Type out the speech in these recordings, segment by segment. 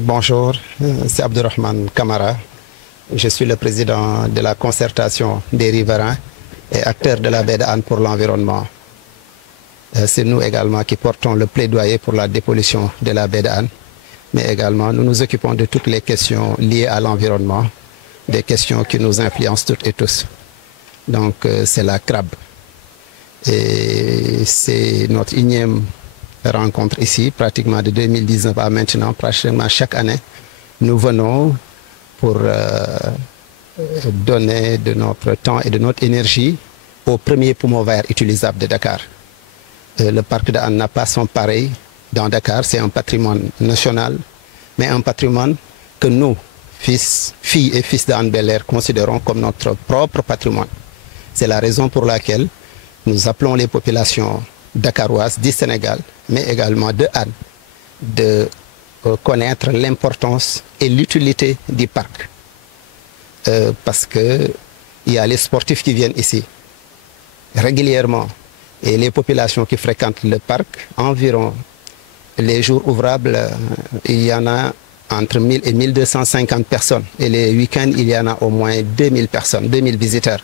Bonjour, c'est Abdurrahman Kamara. Je suis le président de la concertation des riverains et acteur de la baie d'Anne pour l'environnement. C'est nous également qui portons le plaidoyer pour la dépollution de la baie d'Anne, mais également nous nous occupons de toutes les questions liées à l'environnement, des questions qui nous influencent toutes et tous. Donc c'est la CRAB. Et c'est notre énième rencontre ici, pratiquement de 2019 à maintenant, pratiquement chaque année. Nous venons pour donner de notre temps et de notre énergie au premier poumon vert utilisable de Dakar. Le parc d'Anne n'a pas son pareil dans Dakar, c'est un patrimoine national, mais un patrimoine que nous, filles et fils d'Anne Bel-Air, considérons comme notre propre patrimoine. C'est la raison pour laquelle nous appelons les populations dakaroises du Sénégal, mais également de Anne, de connaître l'importance et l'utilité du parc. Parce qu'il y a les sportifs qui viennent ici régulièrement et les populations qui fréquentent le parc, environ les jours ouvrables, il y en a entre 1000 et 1250 personnes. Et les week-ends, il y en a au moins 2000 personnes, 2000 visiteurs.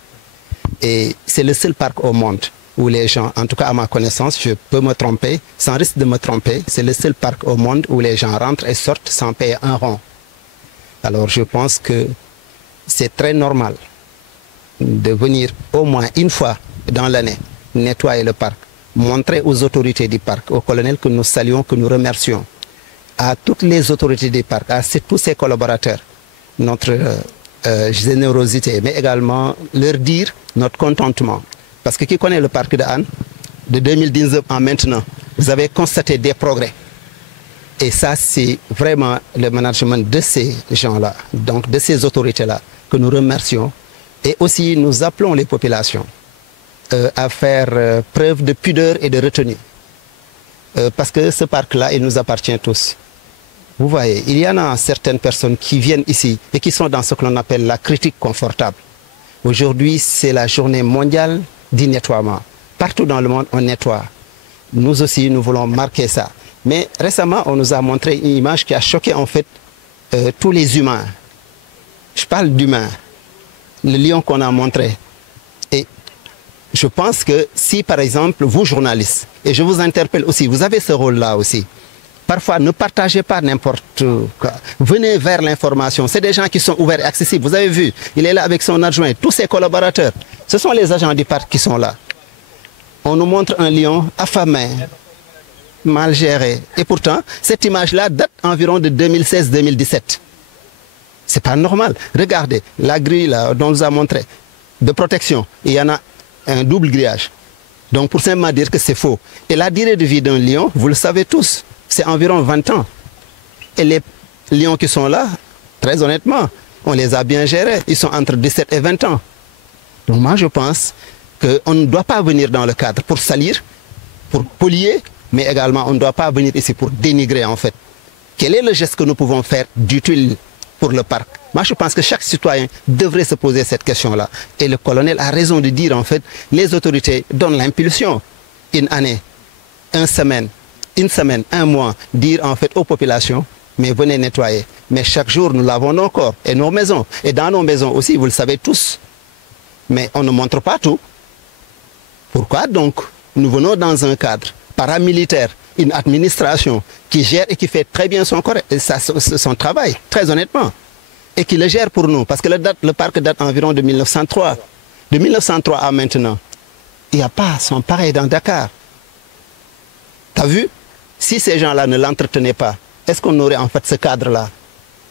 Et c'est le seul parc au monde où les gens, en tout cas à ma connaissance, je peux me tromper, sans risque de me tromper, c'est le seul parc au monde où les gens rentrent et sortent sans payer un rond. Alors je pense que c'est très normal de venir au moins une fois dans l'année nettoyer le parc, montrer aux autorités du parc, au colonel que nous saluons, que nous remercions, à toutes les autorités du parc, à tous ses collaborateurs, notre générosité, mais également leur dire notre contentement. Parce que qui connaît le parc de Anne, de 2019 à maintenant, vous avez constaté des progrès. Et ça, c'est vraiment le management de ces gens-là, donc de ces autorités-là, que nous remercions. Et aussi, nous appelons les populations à faire preuve de pudeur et de retenue. Parce que ce parc-là, il nous appartient tous. Vous voyez, il y en a certaines personnes qui viennent ici et qui sont dans ce que l'on appelle la critique confortable. Aujourd'hui, c'est la journée mondiale du nettoiement. Partout dans le monde, on nettoie. Nous aussi, nous voulons marquer ça. Mais récemment, on nous a montré une image qui a choqué en fait tous les humains. Je parle d'humains. Le lion qu'on a montré. Et je pense que si, par exemple, vous, journalistes, et je vous interpelle aussi, vous avez ce rôle-là aussi. Parfois, ne partagez pas n'importe quoi. Venez vers l'information. C'est des gens qui sont ouverts et accessibles. Vous avez vu, il est là avec son adjoint, tous ses collaborateurs. Ce sont les agents du parc qui sont là. On nous montre un lion affamé, mal géré. Et pourtant, cette image-là date environ de 2016-2017. C'est pas normal. Regardez, la grille là, dont on nous a montré, de protection, il y en a un double grillage. Donc pour simplement dire que c'est faux. Et la durée de vie d'un lion, vous le savez tous, c'est environ 20 ans. Et les lions qui sont là, très honnêtement, on les a bien gérés. Ils sont entre 17 et 20 ans. Donc moi je pense qu'on ne doit pas venir dans le cadre pour salir, pour polluer, mais également on ne doit pas venir ici pour dénigrer en fait. Quel est le geste que nous pouvons faire d'utile pour le parc? Moi, je pense que chaque citoyen devrait se poser cette question-là. Et le colonel a raison de dire, en fait, les autorités donnent l'impulsion. Une année, une semaine, un mois, dire en fait aux populations, mais venez nettoyer. Mais chaque jour, nous lavons nos corps et nos maisons. Et dans nos maisons aussi, vous le savez tous. Mais on ne montre pas tout. Pourquoi donc nous venons dans un cadre paramilitaire, une administration qui gère et qui fait très bien son travail, très honnêtement, et qui le gère pour nous, parce que le parc date environ de 1903. De 1903 à maintenant, il n'y a pas son pareil dans Dakar. Tu as vu? Si ces gens-là ne l'entretenaient pas, est-ce qu'on aurait en fait ce cadre-là?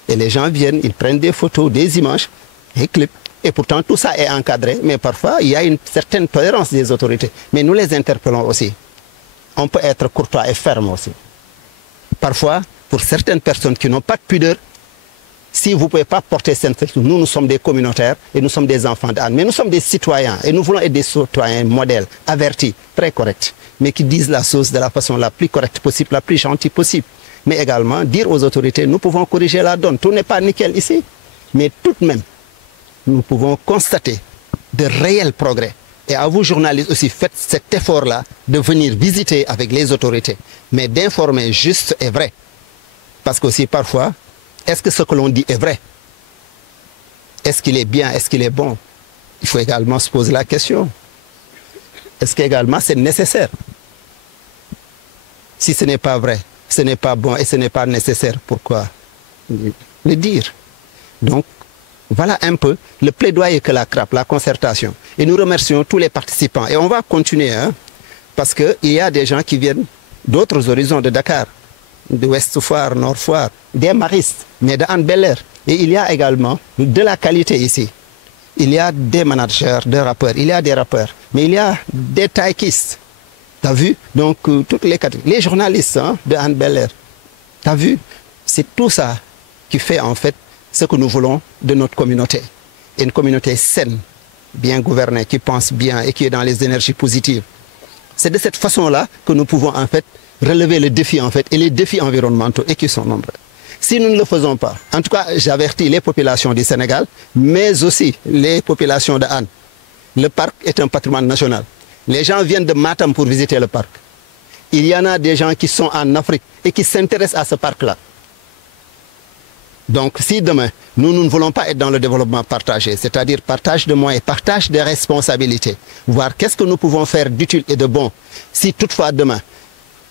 Et les gens viennent, ils prennent des photos, des images, des clips. Et pourtant, tout ça est encadré, mais parfois, il y a une certaine tolérance des autorités. Mais nous les interpellons aussi. On peut être courtois et ferme aussi. Parfois, pour certaines personnes qui n'ont pas de pudeur, si vous ne pouvez pas porter cette... Nous sommes des communautaires et nous sommes des enfants d'âne. Mais nous sommes des citoyens et nous voulons être des citoyens modèles, avertis, très corrects, mais qui disent la chose de la façon la plus correcte possible, la plus gentille possible. Mais également, dire aux autorités, nous pouvons corriger la donne. Tout n'est pas nickel ici. Mais tout de même, nous pouvons constater de réels progrès. Et à vous, journalistes aussi, faites cet effort-là de venir visiter avec les autorités, mais d'informer juste et vrai. Parce qu'aussi, parfois, est-ce que ce que l'on dit est vrai? Est-ce qu'il est bien? Est-ce qu'il est bon? Il faut également se poser la question. Est-ce qu'également c'est nécessaire? Si ce n'est pas vrai, ce n'est pas bon et ce n'est pas nécessaire, pourquoi le dire? Donc, voilà un peu le plaidoyer que la CRAP, la concertation. Et nous remercions tous les participants. Et on va continuer, hein, parce qu'il y a des gens qui viennent d'autres horizons de Dakar, de Ouest Foire, Nord Foire, des maristes, mais de Hann Bel-Air. Et il y a également de la qualité ici. Il y a des managers, des rappeurs, il y a des rappeurs, mais il y a des taïkistes. Tu as vu? Donc, toutes les catégories. Les journalistes, hein, de Hann Bel-Air. Tu as vu? C'est tout ça qui fait en fait ce que nous voulons de notre communauté. Une communauté saine, bien gouvernée, qui pense bien et qui est dans les énergies positives. C'est de cette façon-là que nous pouvons en fait relever le défi en fait et les défis environnementaux et qui sont nombreux. Si nous ne le faisons pas, en tout cas j'avertis les populations du Sénégal, mais aussi les populations de Hann. Le parc est un patrimoine national. Les gens viennent de Matam pour visiter le parc. Il y en a des gens qui sont en Afrique et qui s'intéressent à ce parc-là. Donc si demain, nous ne voulons pas être dans le développement partagé, c'est-à-dire partage de moyens, partage de responsabilités, voir qu'est-ce que nous pouvons faire d'utile et de bon, si toutefois demain,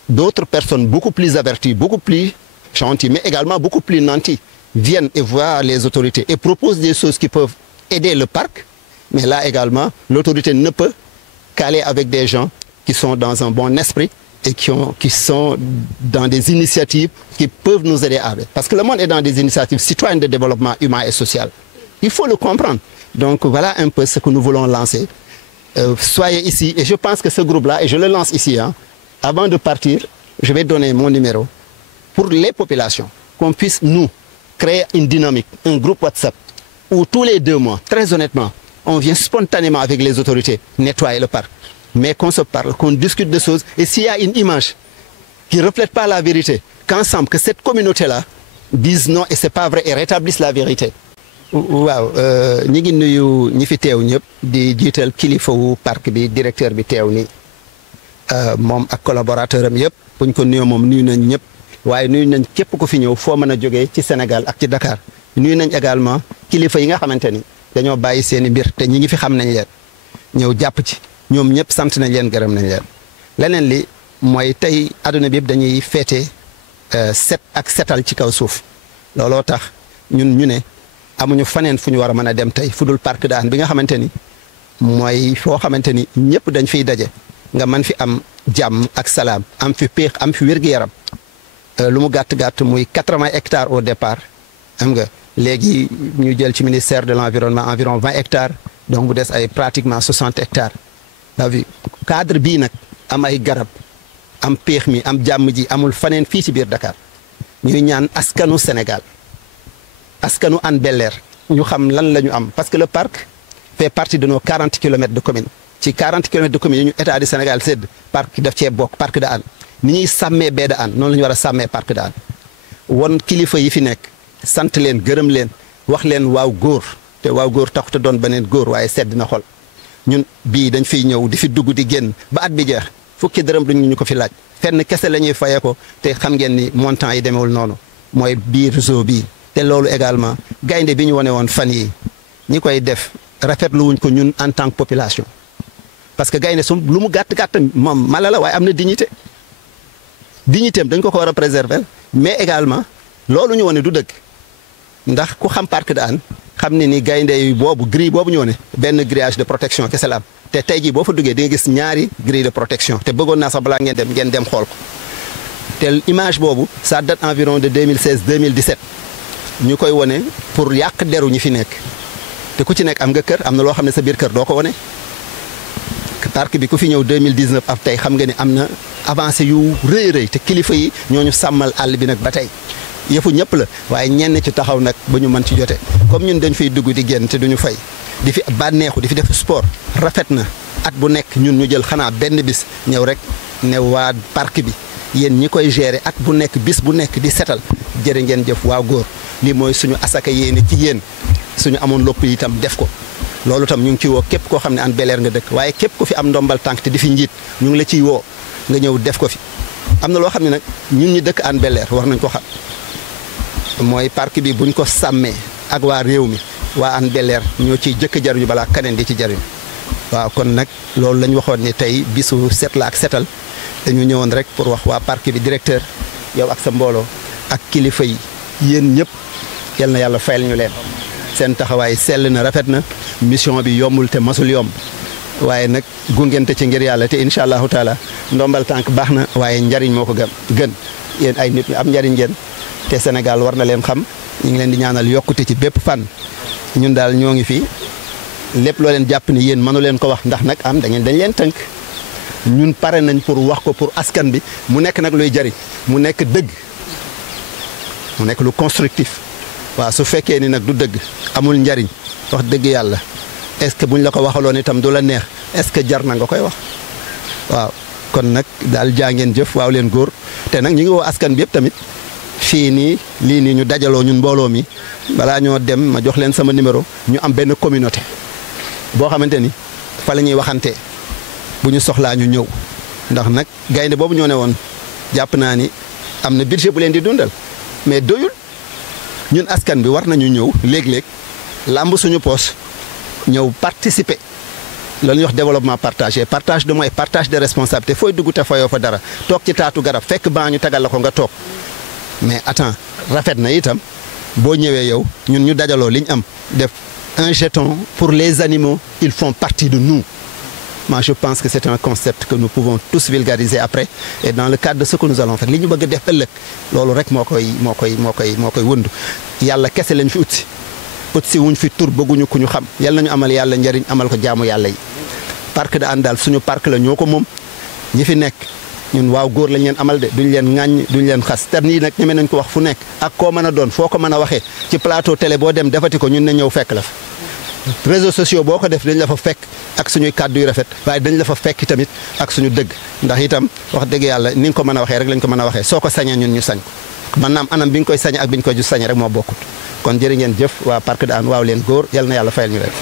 d'autres personnes beaucoup plus averties, beaucoup plus gentilles, mais également beaucoup plus nantis, viennent et voient les autorités et proposent des choses qui peuvent aider le parc, mais là également, l'autorité ne peut qu'aller avec des gens qui sont dans un bon esprit et qui sont dans des initiatives qui peuvent nous aider à... Parce que le monde est dans des initiatives citoyennes de développement humain et social. Il faut le comprendre. Donc voilà un peu ce que nous voulons lancer. Soyez ici, et je pense que ce groupe-là, et je le lance ici, hein, avant de partir, je vais donner mon numéro pour les populations, qu'on puisse nous créer une dynamique, un groupe WhatsApp, où tous les 2 mois, très honnêtement, on vient spontanément avec les autorités nettoyer le parc. Mais qu'on se parle, qu'on discute de choses. Et s'il y a une image qui ne reflète pas la vérité, qu'ensemble, que cette communauté-là dise non et c'est pas vrai et rétablisse la vérité. Waaw ñi ngi nuyu ñi fi teew ñëpp di jiital kilifa wu parc bi directeur bi teew ni moom ak collaborateur am yëpp buñ ko nuyoo moom nuyu nañ ñëpp waaye nuyu nañ képp ku fi ñëw foo mën a jógee ci Sénégal ak ci Dakar nuyu nañ également kilifa yi nga xamante ni dañoo bàyyi seen i mbir te ñi ngi fi xam nañ leen ñëw jàpp ci. ñoom ñëpp sant nañ leen gërëm nañ leen leneen li mooy tey adduna bi yëpp dañuy féete set ak setal ci kaw suuf looloo tax ñun ñu ne amuñu faneen fu ñu war a mën a dem tey fu dul parc de Hann bi nga xamante ni mooy foo xamante ni ñëpp dañ fiy daje nga mën fi am jàmm ak salaam am fi péex am fi wér-gu-yaram lu mu gàtt-gàtt muy 80 hectares au départ xam nga léegi ñu jël ci ministère de l'environnement environ 20 hectares donc bu des ay pratiquement 60 hectares. daa fi cadre bii nag am ay garab am péex mi am jàmm ji amul faneen fii ci biir Dakar ñuy ñaan askanu Sénégal askanu Hann Bel-Air ñu xam lan la ñu am parce que le parc fait partie de nos 40 kilomètres de commune ci 40 kilomètres de commune yi ñu état du Sénégal sédd parc daf cee bokk parc de Hann ni ñuy sàmmee baie de Hann noonu la ñu war a sàmmee parc de Hann won kilifa yi fi nekk sant leen gërëm leen wax leen waaw góor te waaw góor taxut a doon beneen góor waaye sedd na xol ñun bii dañ fiy ñëw di fi dugg di génn ba at bi jeex fukki dërëm duñ ñu ko fi laaj fenn kese la ñuy fayee ko te xam ngeen ni montant yi demewul noonu mooy biir réseau bii te loolu également gaynde bi ñu wane woon fan yi ñi koy def rafetlu wuñ ko ñun en tant que population parce que gaynde su lu mu gàtt gàtt moom mala la waaye am na dignité dignitéem dañ ko war a préserver mais également loolu ñu wane du dëgg ndax ku xam parc de Hann xam ne ni gaynde yi boobu grille boobu ñu wane benn grillage de protection kese la am te tey jii boo fa duggee di nga gis ñaari grille de protection te bëggoon naa sax balaa ngeen dem xool ko te image boobu ça date environ de 2016 2017 ñu koy wane pour yàq deru ñi fi nekk te ku ci nekk am nga kër am na loo xam ne sa biir kër doo ko wane. parc bi ku fi ñëw 2019 ab tey xam nga ni am na avancé yu rëy te kilifa yi ñooñu sàmmal àll bi nag ba tey yëfu ñëpp la waaye ñenn ci taxaw nag ba ñu mën ci jote comme ñun dañ fiy dugg di génn te duñu fay di fi bànneexu di fi def sport rafet na at bu nekk ñun ñu jël xanaa benn bis ñëw rek ne waa parc bi yéen ñi koy gérer at bu nekk bis bu nekk di setal jërë ngeen jëf waaw góor lii mooy suñu asaka yéene ci yéen suñu amoon lopp yi itam def ko loolu tam ñu ngi ciy woo képp koo xam ne Hann Bel-Air nga dëkk waaye képp ku fi am ndombal tànk te di fi njiit ñu ngi la ciy woo nga ñëw def ko fi am na loo xam ne nag ñun ñi dëkk Hann Bel-Air war nañ ko xam mooy parc bi buñ ko sàmmee ak waa réew mi waa Hann Bel-Air ñoo ciy jëkk jaruñu balaa keneen di ci jaruñu waaw kon nag loolu la ñu waxoon ne tey bisu set la ak setal dañu ñëwoon rek pour wax waa parc bi directeur yow ak sa mbooloo ak kilifa yi yéen ñëpp yal na yàlla fayal ñu leen seen taxawaay sell na rafet na mission bi yombul te masul yomb waaye nag gungente ci ngir yàlla te incha allahu taala ndombal tànk baax na waaye njariñ moo ko gën yéen ay nit ñu am njariñ ngeen te Sénégal war na leen xam ñu ngi leen di ñaanal yokkute ci bépp fànn ñun daal ñoo ngi fi lépp loo leen jàpp ni yéen mënu leen ko wax ndax nag dañ leen tënk ñun pare nañ pour wax ko pour askan bi mu nekk nag luy jariñ mu nekk dëgg mu nekk lu constructif waaw su fekkee ni nag du dëgg amul njariñ wax dëgg yàlla est-ce que buñ la ko waxaloon itam du la neex est-ce que jar na nga koy wax waaw kon nag daal jaa ngeen jëf waaw leen góor te nag ñu ngi woo askan bi yëpp tamit fii nii lii nii ñu dajaloo ñun mbooloo mi balaa ñoo dem ma jox leen sama numéro ñu am benn communauté boo xamante ni fa la ñuy waxantee bu ñu soxlaa ñu ñëw ndax nag gaynde boobu ñoo ne woon jàpp naa ni am na budget bu leen di dundal mais doyul ñun askan bi war nañu ñëw léeg-léeg làmb suñu poche ñëw participer loolu ñuy wax développement partagé partage de mooy partage de responsabilité fooy dugg te fayoo fa dara toog ci taatu garab fekk baa ñu tagal la ko nga toog mais attends rafet na itam boo ñëwee yow ñun ñu dajaloo li ñu am def un jeton pour les animaux ils font partie de nous. Moi, je pense que c'est un concept que nous pouvons tous vulgariser après et dans le cadre de ce que nous allons faire li ñu bëgg a def ëllëg loolu rek moo koy wëndu yàlla kese lañ fi ut si wuñ fi tur bëgguñu ku ñu xam yàlla nañu amal yàlla njariñ amal ko jaamu yàlla yi. parc de Hann daal suñu parc la ñoo ko moom ñi fi nekk ñun waaw góor lañ leen amal de duñ leen ŋàññ duñ leen xas te nii nag ñeme nañ ko wax fu nekk ak koo mën a doon foo ko mën a waxee ci plateau télé boo dem defati ko ñun ne ñëw fekk la fa. réseaux sociaux boo ko def dañ la fa fekk ak suñuy kàddu yu rafet waaye dañ la fa fekk tamit ak suñu dëgg ndax itam wax dëgg yàlla ni nga ko mën a waxee rek lañ ko mën a waxee soo ko sañee ñun ñu sañ ko maanaam anam bi nga koy sañee ak bi ñu koy ju sañee rek moo bokkut kon jërë ngeen jëf waa parc de Hann waaw leen góor yal na yàlla fayal ñu rek